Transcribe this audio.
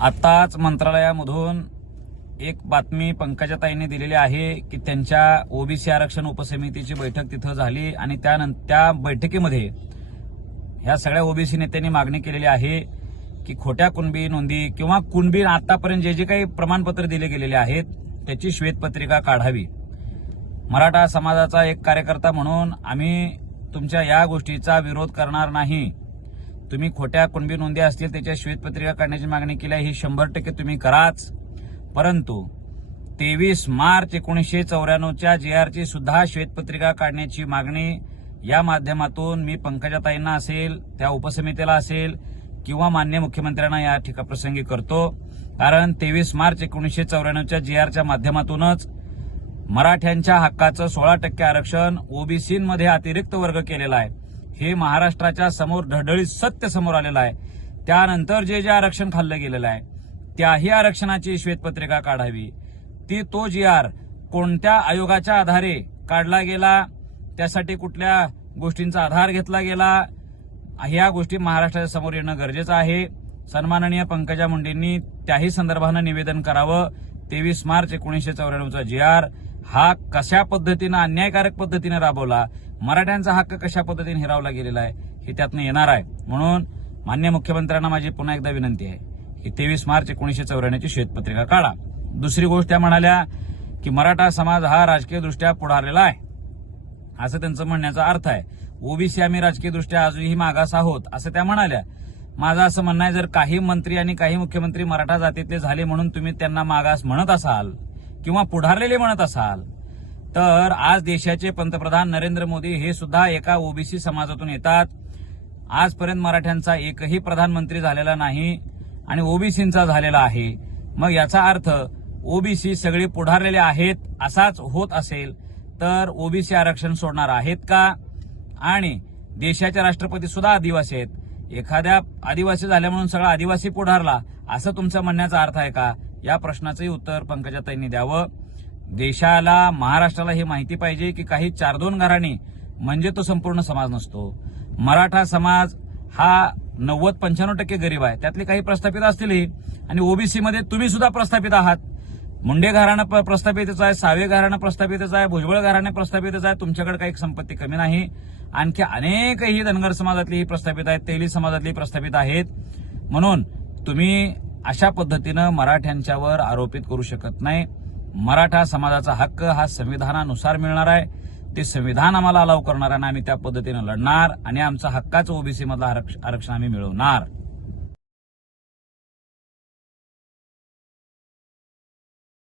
आताच मंत्रालयामधून एक बातमी पंकजाताईंनी दिलेली आहे की त्यांच्या ओबीसी आरक्षण उपसमितीची बैठक तिथं झाली आणि त्यानंतर त्या बैठकीमध्ये ह्या सगळ्या ओबीसी नेत्यांनी मागणी केलेली आहे की खोट्या कुणबी नोंदी किंवा कुणबी आतापर्यंत जे जे काही प्रमाणपत्र दिले गेलेले आहेत त्याची श्वेतपत्रिका काढावी. मराठा समाजाचा एक कार्यकर्ता म्हणून आम्ही तुमच्या या गोष्टीचा विरोध करणार नाही. तुम्ही खोट्या कुणबी नोंदी असतील त्याच्या श्वेतपत्रिका काढण्याची मागणी केली आहे ही शंभर टक्के तुम्ही कराच. परंतु तेवीस मार्च एकोणीसशे चौऱ्याण्णवच्या जे आरची सुद्धा श्वेतपत्रिका काढण्याची मागणी या माध्यमातून मी पंकजाताईंना असेल त्या उपसमितीला असेल किंवा मान्य मुख्यमंत्र्यांना या ठिका प्रसंगी करतो. कारण तेवीस मार्च एकोणीसशे चौऱ्याण्णवच्या जी आरच्या माध्यमातूनच मराठ्यांच्या हक्काचं सोळा टक्के आरक्षण ओबीसीमध्ये अतिरिक्त वर्ग केलेला आहे. हे महाराष्ट्राच्या समोर ढळढळीत सत्य समोर आलेलं आहे. त्यानंतर जे जे आरक्षण खाल्लं गेलेलं आहे त्याही आरक्षणाची श्वेतपत्रिका काढावी. ती तो जी आर कोणत्या आयोगाच्या आधारे काढला गेला त्यासाठी कुठल्या गोष्टींचा आधार घेतला गेला ह्या गोष्टी महाराष्ट्राच्या समोर येणं गरजेचं आहे. सन्माननीय पंकजा मुंडेंनी त्याही संदर्भानं निवेदन करावं. तेवीस मार्च एकोणीसशे चौऱ्याण्णवचा जी आर हा कशा पद्धतीनं अन्यायकारक पद्धतीनं राबवला मराठ्यांचा हक्क कशा पद्धतीने हिरावला गेलेला आहे हे त्यातनं येणार आहे. म्हणून मान्य मुख्यमंत्र्यांना माझी पुन्हा एकदा विनंती आहे की तेवीस मार्च एकोणीसशे चौऱ्याण्णवची श्वेतपत्रिका काढा. दुसरी गोष्ट त्या म्हणाल्या की मराठा समाज हा राजकीय दृष्ट्या पुढारलेला आहे. असं त्यांचं म्हणण्याचा अर्थ आहे. ओबीसी आम्ही राजकीयदृष्ट्या अजूनही मागास आहोत असं त्या म्हणाल्या. माझं असं म्हणणं आहे जर काही मंत्री आणि काही मुख्यमंत्री मराठा जातीतले झाले म्हणून तुम्ही त्यांना मागास म्हणत असाल किंवा पुढारलेले म्हणत असाल तर आज देशाचे पंतप्रधान नरेंद्र मोदी हे सुद्धा एका ओबीसी समाजातून येतात. आजपर्यंत मराठ्यांचा एकही प्रधानमंत्री झालेला नाही आणि ओबीसींचा झालेला आहे. मग याचा अर्थ ओबीसी सगळे पुढारलेले आहेत असाच होत असेल तर ओबीसी आरक्षण सोडणार आहेत का? आणि देशाचे राष्ट्रपती सुद्धा आदिवासी आहेत. एखाद्या आदिवासी झाल्या म्हणून सगळा आदिवासी पुढारला असं तुमचा म्हणण्याचा अर्थ आहे का? या प्रश्नाचंही उत्तर पंकजाताईंनी द्यावं. देशाला महाराष्ट्राला हे माहिती पाहिजे की काही चार दोन घराणी म्हणजे तो संपूर्ण समाज नसतो. मराठा समाज हा नव्वद पंच्याण्णव टक्के गरीब आहे. त्यातले काही प्रस्थापित असतीलही आणि ओबीसी मध्ये तुम्ही सुद्धा प्रस्थापित आहात. मुंडे घराणं प- प्रस्थापितच आहे सावे घराणं प्रस्थापितच आहे भुजबळ घराणे प्रस्थापितच आहे. तुमच्याकडे काही संपत्ती कमी नाही. आणखी अनेकही धनगर समाजातली प्रस्थापित आहेत तेली समाजातली प्रस्थापित आहेत. म्हणून तुम्ही अशा पद्धतीनं मराठ्यांच्यावर आरोपित करू शकत नाही. मराठा समाजाचा हक्क हा संविधानानुसार मिळणार आहे. ते संविधान आम्हाला अलाव करणार आणि आम्ही त्या पद्धतीनं लढणार आणि आमचा हक्काचं ओबीसी मधला आरक्ष- आरक्षण आम्ही मिळवणार.